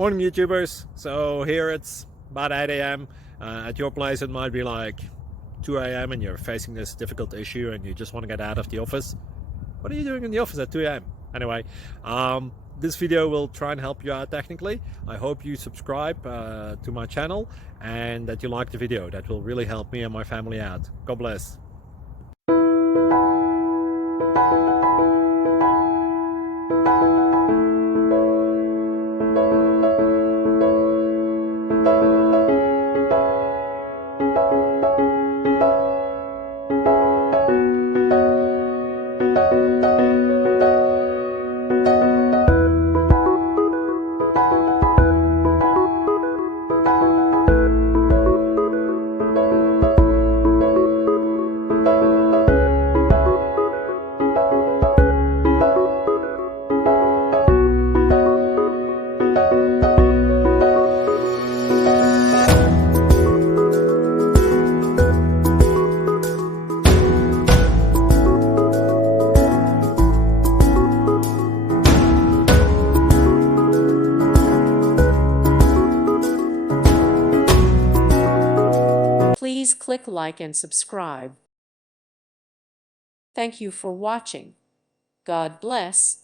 Morning, YouTubers. So here it's about 8 a.m. At your place, it might be like 2 a.m. and you're facing this difficult issue and you just want to get out of the office. What are you doing in the office at 2 a.m.? Anyway, this video will try and help you out technically. I hope you subscribe to my channel and that you like the video. That will really help me and my family out. God bless. Please click like and subscribe. Thank you for watching. God bless.